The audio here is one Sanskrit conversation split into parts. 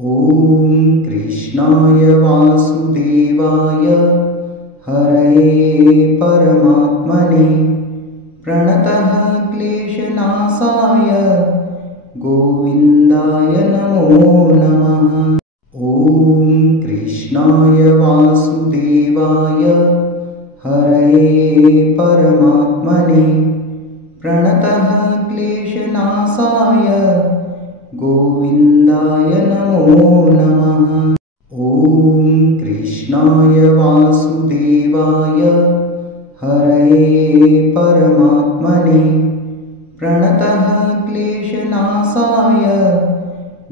ॐ कृष्णाय वासुदेवाय हरये परमात्मने प्रणतः क्लेशनाशाय गोविन्दाय नमो नमः। ॐ कृष्णाय वासुदेवाय हरये परमात्मने प्रणतः क्लेशनाशाय गोविन्दाय नमो नमः। ॐ कृष्णाय वासुदेवाय हरये परमात्मने प्रणतः क्लेशनाशाय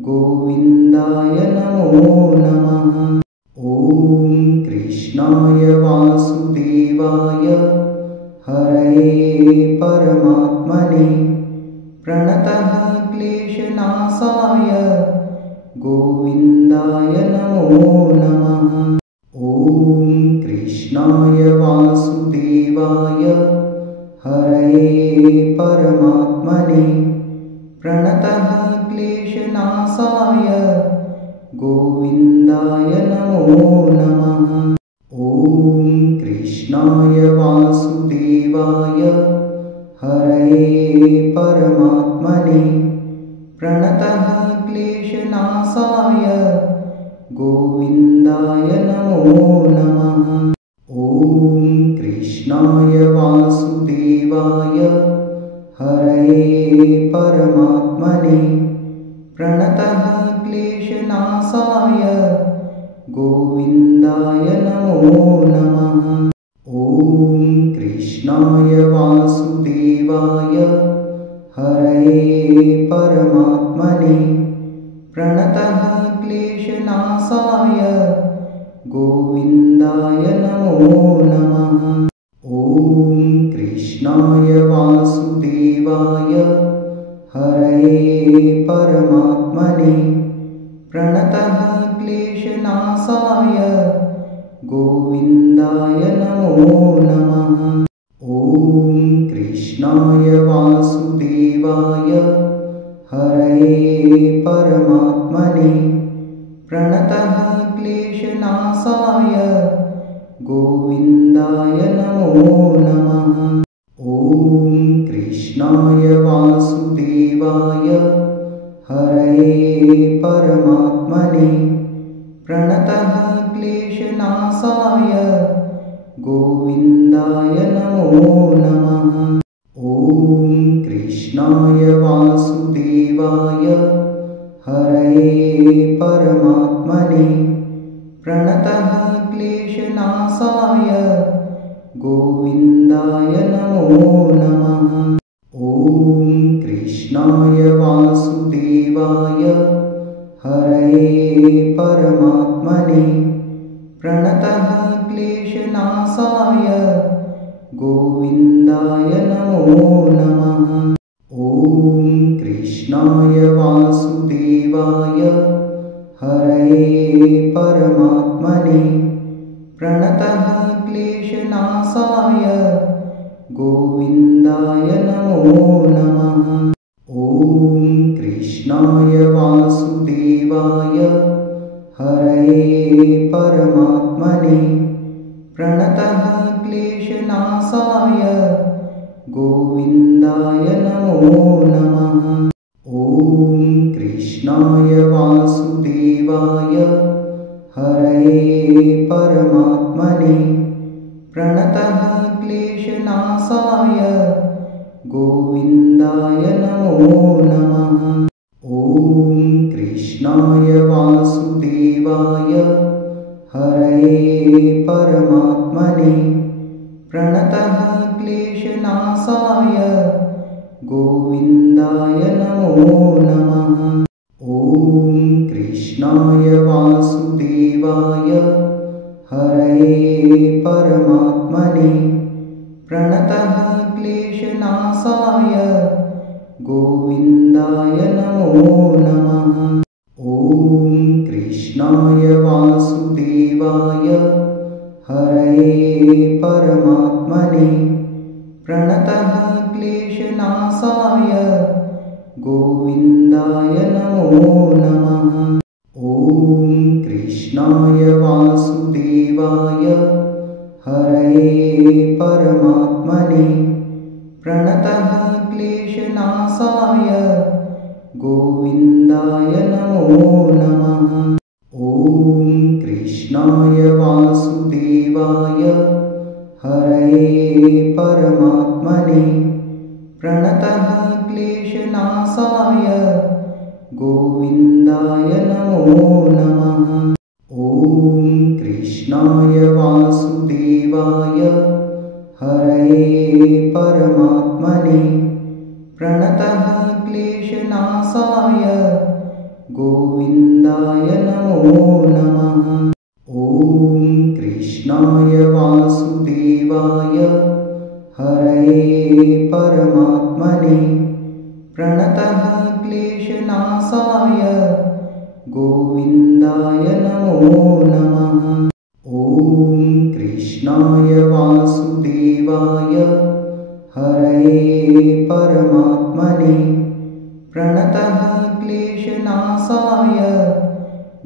गोविन्दाय नमो नमः। ॐ कृष्णाय वासुदेवाय हरये परमात्मने प्रणतः क्लेशनाशाय गोविन्दाय नमो नमः। ॐ कृष्णाय वासुदेवाय हरये परमात्मने प्रणतः क्लेशनाशाय गोविन्दाय नमो नमः। ॐ कृष्णाय वासुदेवाय हरये परमात्मने प्रणतः क्लेशनाशाय गोविन्दाय नमो नमः। ॐ कृष्णाय वासुदेवाय हरये परमात्मने प्रणतः क्लेशनाशाय गोविन्दाय नमो नमः। ॐ कृष्णाय वासुदेवाय हरये परमात्मने प्रणतः क्लेशनाशाय गोविन्दाय नमो नमः। ॐ कृष्णाय वासुदेवाय हरये परमात्मने प्रणतः क्लेशनाशाय गोविन्दाय नमो नमः। ॐ कृष्णाय वासुदेवाय हरये परमात्मने प्रणतः क्लेशनाशाय गोविन्दाय नमो नमः। ॐ कृष्णाय वासुदेवाय हरये परमात्मने प्रणतः क्लेशनाशाय गोविन्दाय नमो नमः। ॐ कृष्णाय वासुदेवाय हरये परमात्मने प्रणतः क्लेशनाशाय गोविन्दाय नमो नमः। ॐ कृष्णाय वासुदेवाय हरये परमात्मने प्रणतः क्लेशनाशाय गोविन्दाय नमो नमः। ॐ कृष्णाय वासुदेवाय हरये परमात्मने प्रणतः क्लेशनाशाय गोविन्दाय नमो नमः। ॐ कृष्णाय वासुदेवाय हरये परमात्मने प्रणतः क्लेशनाशाय गोविन्दाय नमो नमः। ॐ कृष्णाय वासुदेवाय हरये परमात्मने प्रणतः क्लेशनाशाय गोविन्दाय नमो नमः। ॐ कृष्णाय वासुदेवाय हरये परमात्मने प्रणतः क्लेशनाशाय गोविन्दाय नमो नमः। ॐ कृष्णाय वासुदेवाय हरये परमात्मने प्रणतः क्लेशनाशाय गोविन्दाय नमो नमः। ॐ कृष्णाय वासुदेवाय हरये परमात्मने प्रणतः क्लेशनाशाय गोविन्दाय नमो नमः। ॐ कृष्णाय वासुदेवाय हरये परमात्मने प्रणतः क्लेशनाशाय गोविन्दाय नमो नमः। ॐ कृष्णाय वासुदेवाय हरये परमात्मने प्रणतः क्लेशनाशाय गोविन्दाय नमो नमः। ॐ कृष्णाय वासुदेवाय हरये परमात्मने प्रणतः क्लेशनाशाय गोविन्दाय नमो नमः। ॐ कृष्णाय वासुदेवाय हरये परमात्मने प्रणतः क्लेशनाशाय गोविन्दाय नमो नमः। ॐ कृष्णाय वासुदेवाय हरये परमात्मने प्रणतः क्लेशनाशाय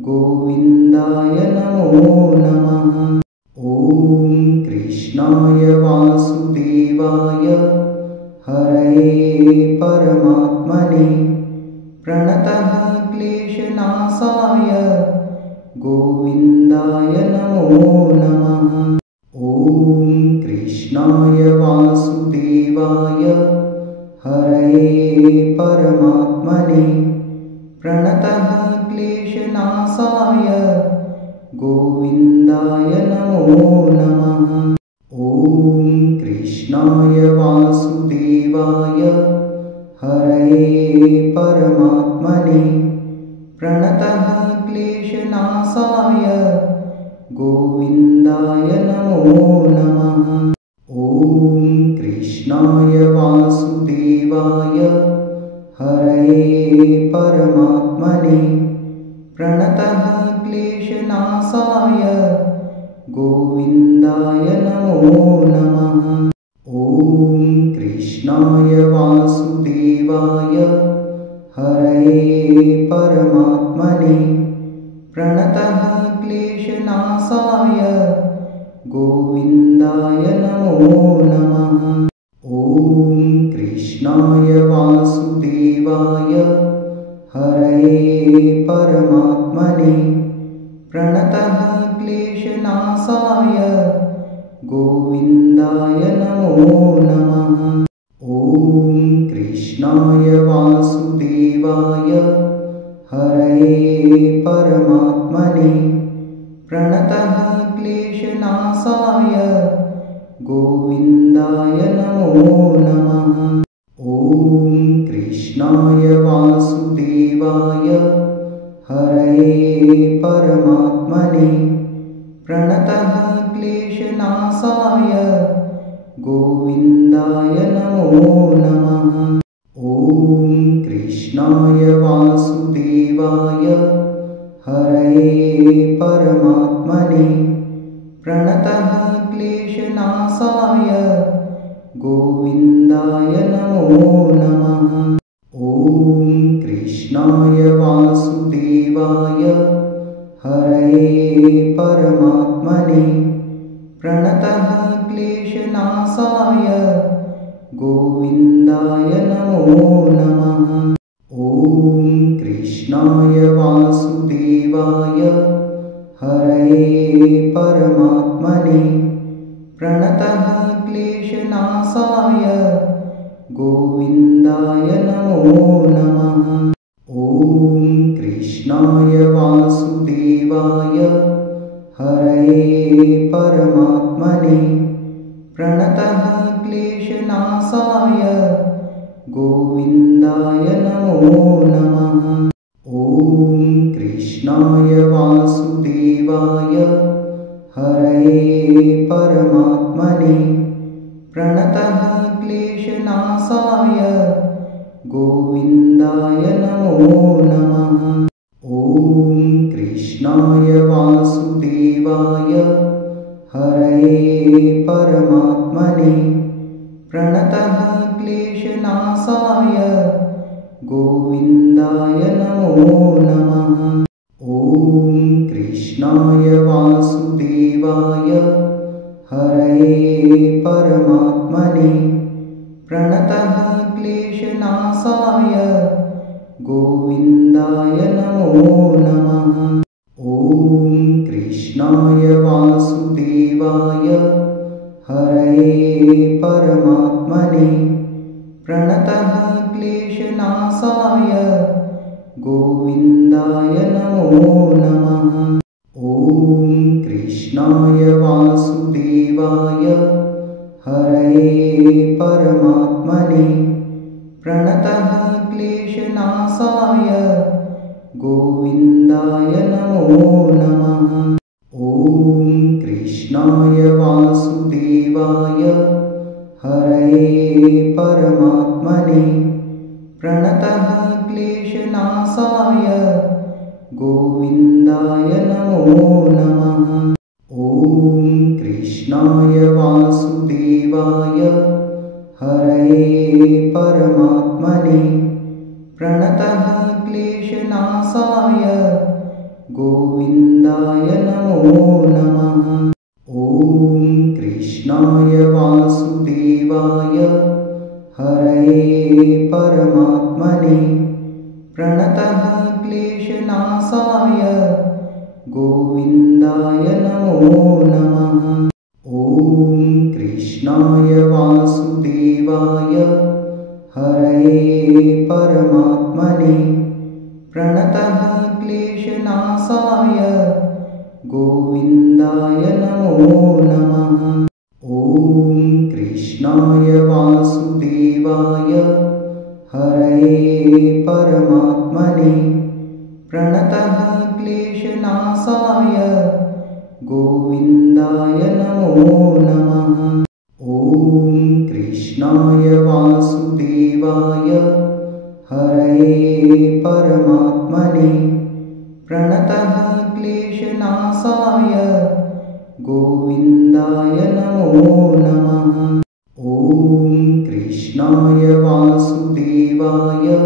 गोविन्दाय नमो नमः। ॐ कृष्णाय वासुदेवाय हरये परमात्मने प्रणतः क्लेशनाशाय गोविन्दाय नमो नमः। ॐ कृष्णाय वासुदेवाय हरये परमात्मने प्रणतः क्लेशनाशाय गोविन्दाय नमो नमः। ॐ कृष्णाय वासुदेवाय हरये परमात्मने प्रणतः क्लेशनाशाय गोविन्दाय नमो नमः। ॐ कृष्णाय वासुदेवाय हरये परमात्मने प्रणतः क्लेशनाशाय गोविन्दाय नमो नमः। ॐ कृष्णाय वासुदेवाय हरये परमात्मने प्रणतः क्लेशनाशाय गोविन्दाय नमो नमः। ॐ कृष्णाय वासुदेवाय हरये परमात्मने प्रणतः क्लेशनाशाय गोविन्दाय नमो नमः। ॐ कृष्णाय वासुदेवाय हरये परमात्मने प्रणतः क्लेशनाशाय गोविन्दाय नमो नमः। ॐ कृष्णाय वासुदेवाय हरये परमात्मने प्रणतः क्लेशनाशाय गोविन्दाय नमो नमः। ॐ कृष्णाय वासुदेवाय हरये परमात्मने प्रणतः क्लेशनाशाय गोविन्दाय नमो नमः। ॐ कृष्णाय वासुदेवाय हरये परमात्मने प्रणतः क्लेशनाशाय गोविन्दाय नमो नमः। ॐ कृष्णाय वासुदेवाय हरये परमात्मने प्रणतः क्लेशनाशाय गोविन्दाय नमो नमः। ॐ कृष्णाय वासुदेवाय हरये परमात्मने प्रणतः क्लेशनाशाय गोविन्दाय नमो नमः। ॐ कृष्णाय वासुदेवाय हरये परमात्मने प्रणतः क्लेशनाशाय गोविन्दाय नमो नमः। ॐ कृष्णाय वासुदेवाय हरये परमात्मने प्रणतः क्लेशनाशाय गोविन्दाय नमो नमः। ॐ कृष्णाय वासुदेवाय हरये परमात्मने प्रणतः क्लेशनाशाय गोविन्दाय नमो नमः। ॐ कृष्णाय वासुदेवाय हरये परमात्मने प्रणतः क्लेशनाशाय गोविन्दाय नमो नमः। ॐ कृष्णाय वासुदेवाय हरये परमात्मने प्रणतः क्लेशनाशाय गोविन्दाय नमो नमः। ॐ कृष्णाय वासुदेवाय हरये परमात्मने प्रणतः क्लेशनाशाय गोविन्दाय नमो नमः। ॐ कृष्णाय वासुदेवाय हरये परमात्मने प्रणतः क्लेशनाशाय गोविन्दाय नमो नमः। ॐ कृष्णाय वासुदेवाय हरये परमात्मने प्रणतः क्लेशनाशाय गोविन्दाय नमो नमः। ॐ कृष्णाय वासुदेवाय हरये परमात्मने प्रणतः क्लेशनाशाय गोविन्दाय नमो नमः। ॐ कृष्णाय वासुदेवाय हरये परमात्मने प्रणतः क्लेशनाशाय गोविन्दाय नमो नमः। ॐ कृष्णाय वासुदेवाय हरये परमात्मने प्रणतः क्लेशनाशाय गोविन्दाय नमो नमः। ॐ कृष्णाय वासुदेवाय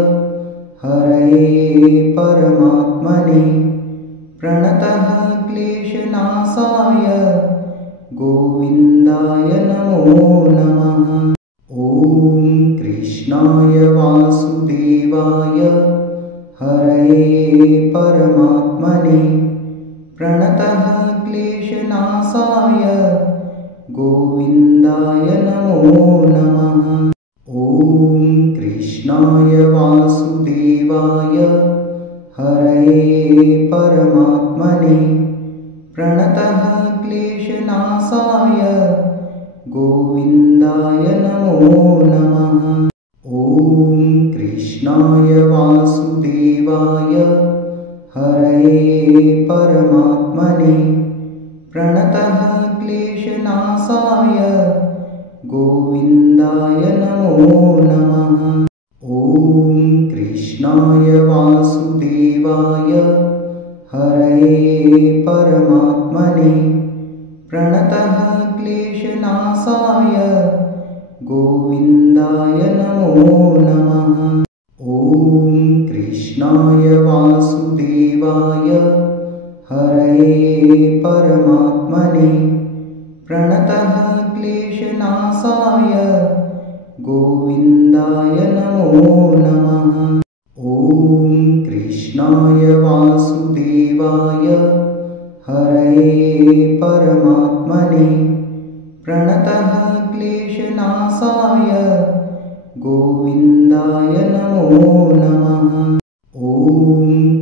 हरये परमात्मने प्रणतः क्लेशनाशाय गोविन्दाय नमो नमः। ॐ कृष्णाय वासुदेवाय हरये परमात्मने प्रणतः क्लेशनाशाय गोविन्दाय नमो नमः। ॐ कृष्णाय वासुदेवाय हरये परमात्मने प्रणतः क्लेशनाशाय गोविन्दाय नमो नमः। ॐ कृष्णाय वासुदेवाय हरये परमात्मने प्रणतः क्लेशनाशाय गोविन्दाय नमो नमः। ॐ कृष्णाय वासुदेवाय हरये परमात्मने प्रणतः क्लेशनाशाय गोविन्दाय नमो नमः। ॐ कृष्णाय वासुदेवाय हरये परमात्मने प्रणतः क्लेशनाशाय गोविन्दाय नमो नमः। ॐ कृष्णाय वासुदेवाय हरये परमात्मने प्रणतः क्लेशनाशाय गोविन्दाय नमो नमः। ॐ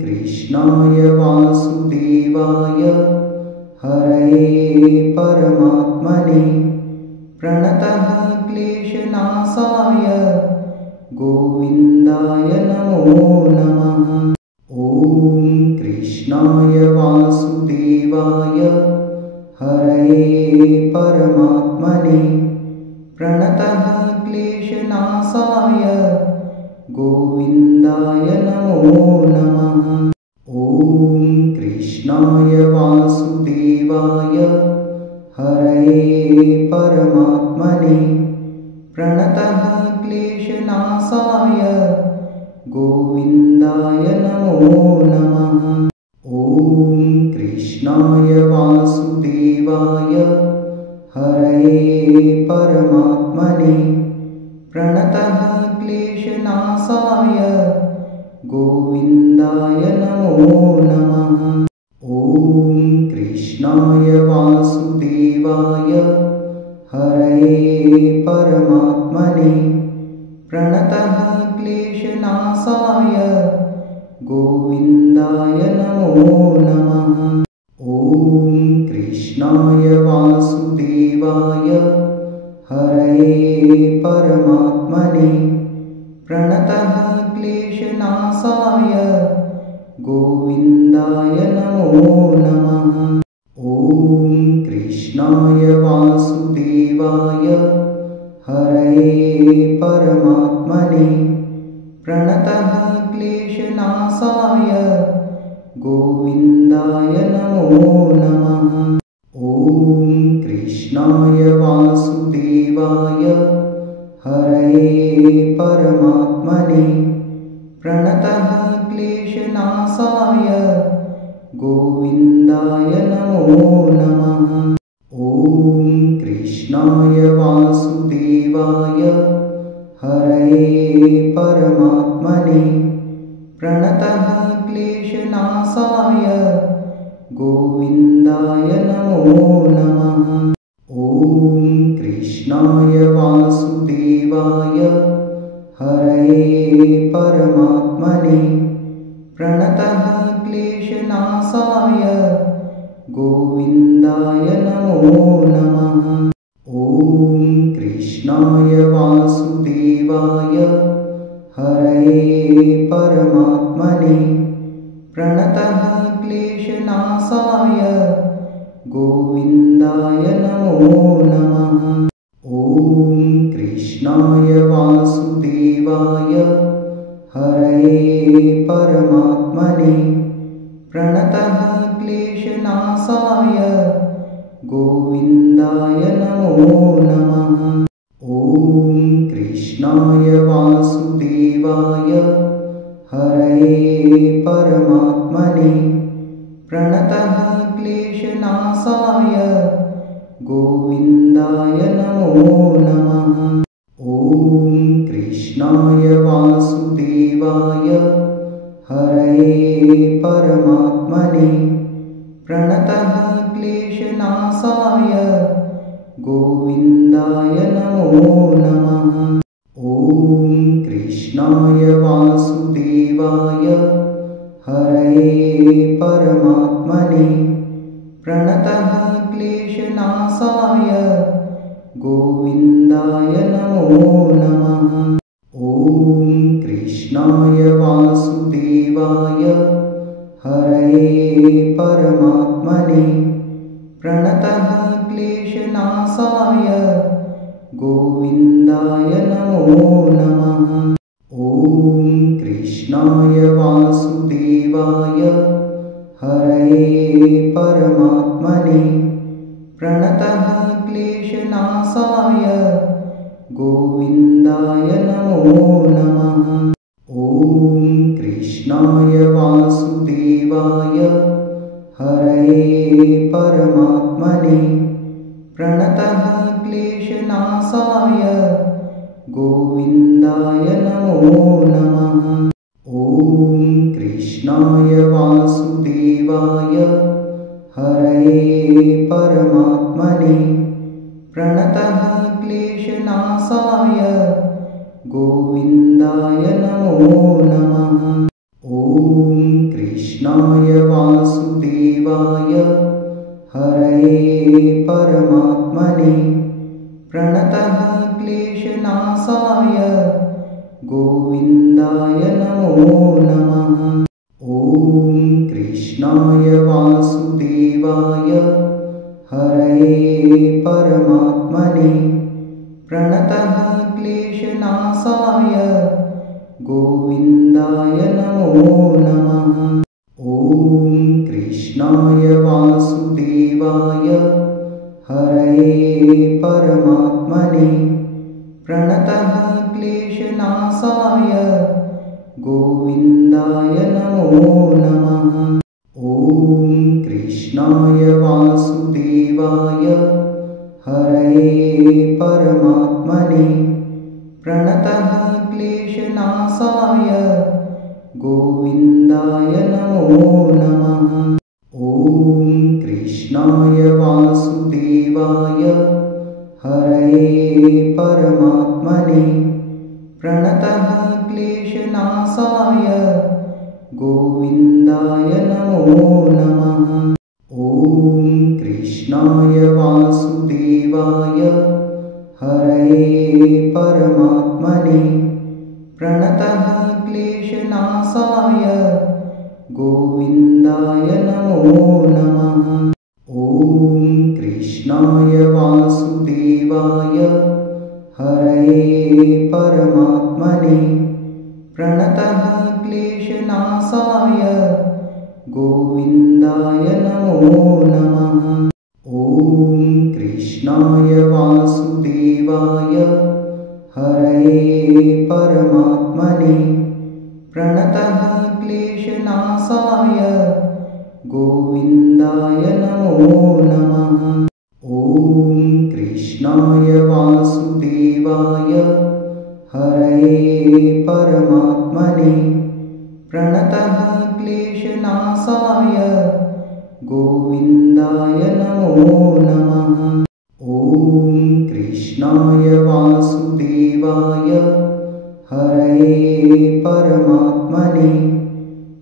कृष्णाय वासुदेवाय हरये परमात्मने प्रणतः क्लेशनाशाय गोविन्दाय नमो नमः। ॐ कृष्णाय वासुदेवाय हरये परमात्मने प्रणतः क्लेशनाशाय गोविन्दाय नमो नमः। ॐ कृष्णाय वासुदेवाय हरये परमात्मने प्रणतः क्लेशनाशाय गोविन्दाय नमो नमः। ॐ कृष्णाय वासुदेवाय हरये परमात्मने प्रणतः क्लेशनाशाय गोविन्दाय नमो नमः। ॐ कृष्णाय वासुदेवाय हरये परमात्मने प्रणतः क्लेशनाशाय गोविन्दाय नमो नमः। ॐ कृष्णाय वासुदेवाय हरये परमात्मने प्रणतः क्लेशनाशाय गोविन्दाय नमो नमः। ॐ कृष्णाय वासुदेवाय हरये परमात्मने प्रणतः क्लेशनाशाय गोविन्दाय नमो नमः। ॐ कृष्णाय वासुदेवाय हरये परमात्मने प्रणतः क्लेशनाशाय गोविन्दाय नमो नमः। ॐ कृष्णाय वासुदेवाय हरये परमात्मने प्रणतः क्लेशनाशाय गोविन्दाय नमो नमः। ॐ कृष्णाय वासुदेवाय हरये परमात्मने प्रणतः क्लेशनाशाय गोविन्दाय नमो नमः। ॐ कृष्णाय वासुदेवाय हरये परमात्मने प्रणतः क्लेशनाशाय गोविन्दाय नमो नमः। ॐ कृष्णाय वासुदेवाय हरये परमात्मने प्रणतः क्लेशनाशाय गोविन्दाय नमो नमः। ॐ कृष्णाय वासुदेवाय हरये परमात्मने प्रणतः क्लेशनाशाय गोविन्दाय नमो नमः। ॐ कृष्णाय वासुदेवाय हरये परमात्मने प्रणतः क्लेशनाशाय गोविन्दाय नमो नमः। ॐ कृष्णाय वासुदेवाय हरये परमात्मने प्रणतः क्लेशनाशाय गोविन्दाय नमो नमः। ॐ कृष्णाय वासुदेवाय हरये परमात्मने प्रणतः क्लेशनाशाय गोविन्दाय नमो नमः। ॐ कृष्णाय वासुदेवाय हरये परमात्मने प्रणतः क्लेशनाशाय गोविन्दाय नमो नमः। ॐ कृष्णाय वासुदेवाय हरये परमात्मने प्रणतः क्लेशनाशाय गोविन्दाय नमो नमः। ॐ कृष्णाय वासुदेवाय हरये परमात्मने प्रणतः क्लेशनाशाय गोविन्दाय नमो नमः। ॐ कृष्णाय वासुदेवाय हरये परमात्मने प्रणतः क्लेशनाशाय गोविन्दाय नमो नमः। ॐ कृष्णाय वासुदेवाय हरये परमात्मने प्रणतः क्लेशनाशाय गोविन्दाय नमो नमः। ॐ कृष्णाय वासुदेवाय हरये परमात्मने प्रणतः क्लेशनाशाय गोविन्दाय नमो नमः। ॐ कृष्णाय वासुदेवाय हरये परमात्मने प्रणतः क्लेशनाशाय गोविन्दाय नमो नमः। ॐ कृष्णाय वासुदेवाय हरये परमात्मने प्रणतः क्लेशनाशाय गोविन्दाय नमो नमः। ॐ कृष्णाय वासुदेवाय हरये परमात्मने प्रणतः क्लेशनाशाय गोविन्दाय नमो नमः। ॐ कृष्णाय वासुदेवाय हरये परमात्मने प्रणतः क्लेशनाशाय गोविन्दाय नमो नमः। ॐ कृष्णाय वासुदेवाय हरये परमात्मने प्रणतः क्लेशनाशाय गोविन्दाय नमो नमः। ॐ कृष्णाय वासुदेवाय हरये परमात्मने प्रणतः क्लेशनाशाय गोविन्दाय नमो नमः। ॐ कृष्णाय वासुदेवाय हरये परमात्मने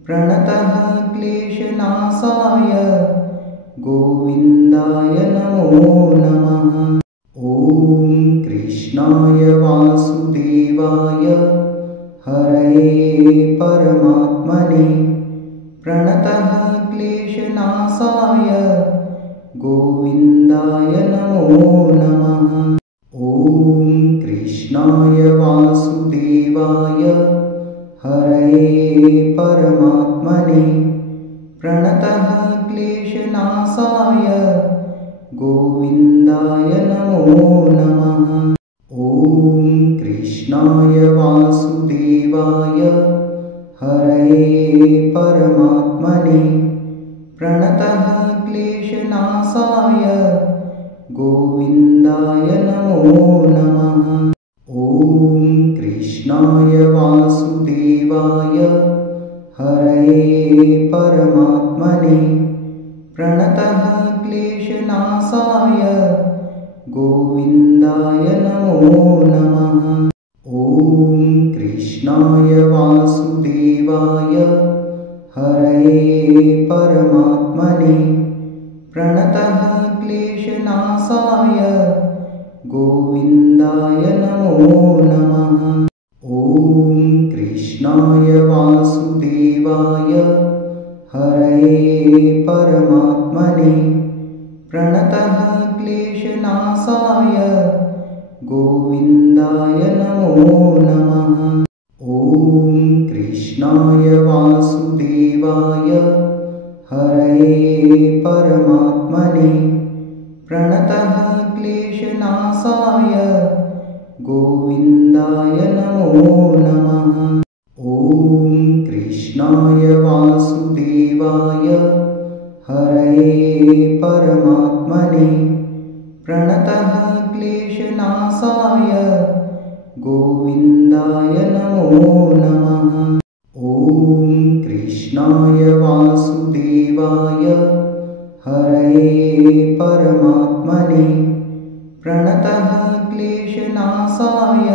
प्रणतः क्लेशनाशाय गोविन्दाय नमो नमः। ॐ कृष्णाय वासुदेवाय हरये परमात्मने प्रणतः क्लेशनाशाय गोविन्दाय नमो नमः। ॐ कृष्णाय वासुदेवाय हरये परमात्मने प्रणतः क्लेशनाशाय गोविन्दाय नमो नमः। ॐ कृष्णाय वासुदेवाय हरये परमात्मने प्रणतः क्लेशनाशाय गोविन्दाय नमो नमः। ॐ कृष्णाय वासुदेवाय हरये परमात्मने प्रणतः क्लेशनाशाय गोविन्दाय नमो नमः। ॐ कृष्णाय वासुदेवाय हरये परमात्मने प्रणतः क्लेशनाशाय गोविन्दाय नमो नमः। ॐ कृष्णाय वासुदेवाय हरये परमात्मने प्रणतः क्लेशनाशाय गोविन्दाय नमो नमः। ॐ कृष्णाय वासुदेवाय हरये परमात्मने प्रणतः क्लेशनाशाय गोविन्दाय नमो नमः। ॐ कृष्णाय वासुदेवाय हरये परमात्मने प्रणतः क्लेशनाशाय गोविन्दाय नमो नमः। ॐ कृष्णाय वासुदेवाय हरये परमात्मने प्रणतः क्लेशनाशाय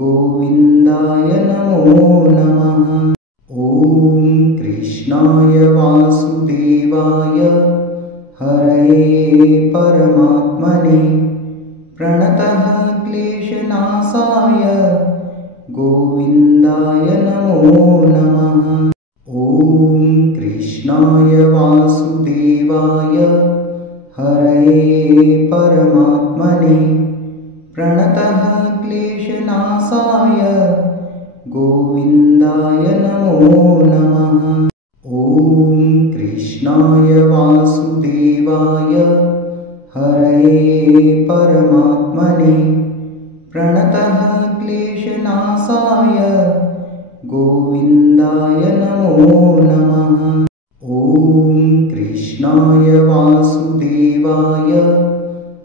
गोविन्दाय नमो नमः। ॐ कृष्णाय वासुदेवाय हरये परमात्मने प्रणतः क्लेशनाशाय गोविन्दाय नमो नमः। ॐ कृष्णाय वासुदेवाय हरये परमात्मने प्रणतः क्लेशनाशाय गोविन्दाय नमो नमः। ॐ कृष्णाय वासुदेवाय हरये परमात्मने प्रणतः क्लेशनाशाय गोविन्दाय नमो नमः। ॐ कृष्णाय वासुदेवाय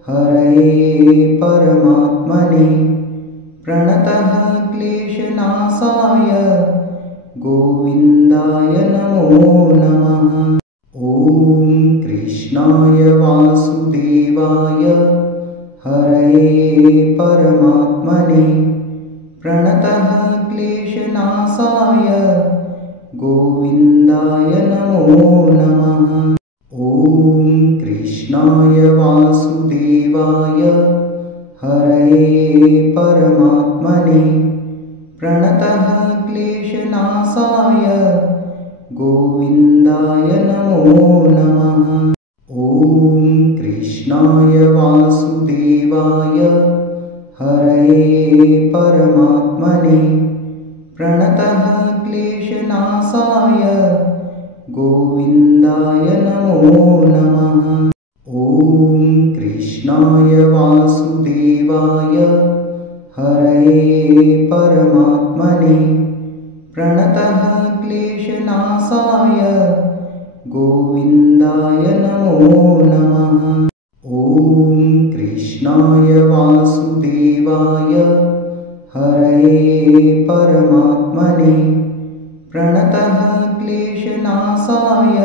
हरये परमात्मने प्रणतः क्लेशनाशाय गोविन्दाय नमो नमः। ॐ कृष्णाय वासुदेवाय हरये परमात्मने प्रणतः क्लेशनाशाय गोविन्दाय नमो नमः। ॐ कृष्णाय वासुदेवाय हरये परमात्मने प्रणतः क्लेशनाशाय गोविन्दाय नमो नमः। ॐ कृष्णाय वासुदेवाय हरये परमात्मने प्रणतः क्लेशनाशाय गोविन्दाय नमो नमः। ॐ कृष्णाय वासुदेवाय हरये परमात्मने प्रणतः क्लेशनाशाय गोविन्दाय नमो नमः। ॐ कृष्णाय वासुदेवाय हरये परमात्मने प्रणतः क्लेशनाशाय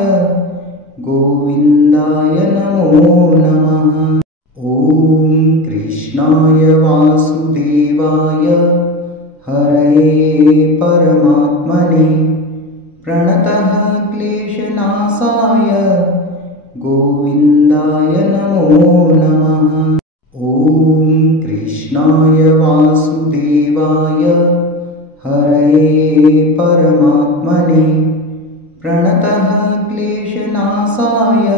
गोविन्दाय नमो नमः। ॐ कृष्णाय वासुदेवाय हरये परमात्मने प्रणतः क्लेशनाशाय गोविन्दाय नमो नमः। ॐ कृष्णाय वासुदेवाय हरये परमात्मने प्रणतः क्लेशनाशाय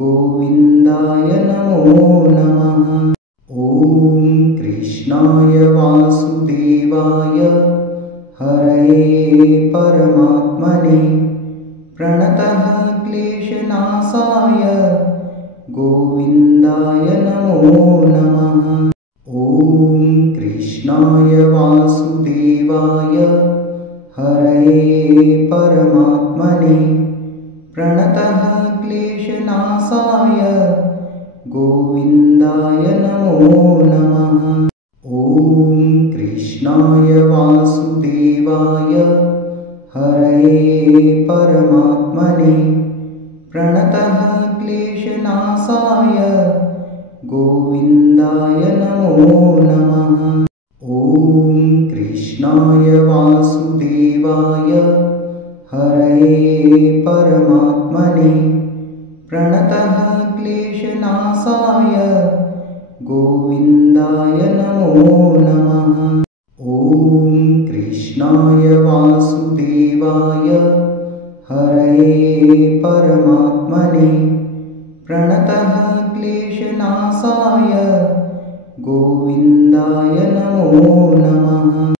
गोविन्दाय नमो नमः। ॐ कृष्णाय वासुदेवाय हरये परमात्मने प्रणतः क्लेशनाशाय गोविन्दाय नमो नमः। ॐ कृष्णाय वासुदेवाय हरये परमात्मने प्रणतः क्लेशनाशाय गोविन्दाय नमो नमः। ॐ कृष्णाय वासुदेवाय हरये परमात्मने प्रणतः क्लेशनाशाय गोविन्दाय नमो नमः। ॐ कृष्णाय वासुदेवाय हरये परमात्मने प्रणतः क्लेशनाशाय गोविन्दाय नमो नमः। ॐ कृष्णाय वासुदेवाय हरये परमात्मने प्रणतः क्लेशनाशाय गोविन्दाय नमो नमः।